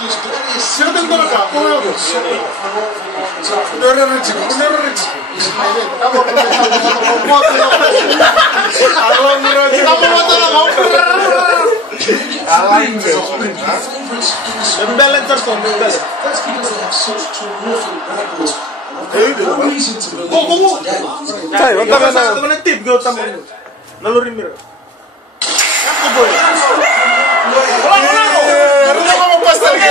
Siapa yang tolak aku? Beneran rezeki. Kamu mau tolak aku? Balance terus, balance. Sai, guarda Mana tip gue utama. Nalurin mir. Aku boy. Udah mau pasal ke?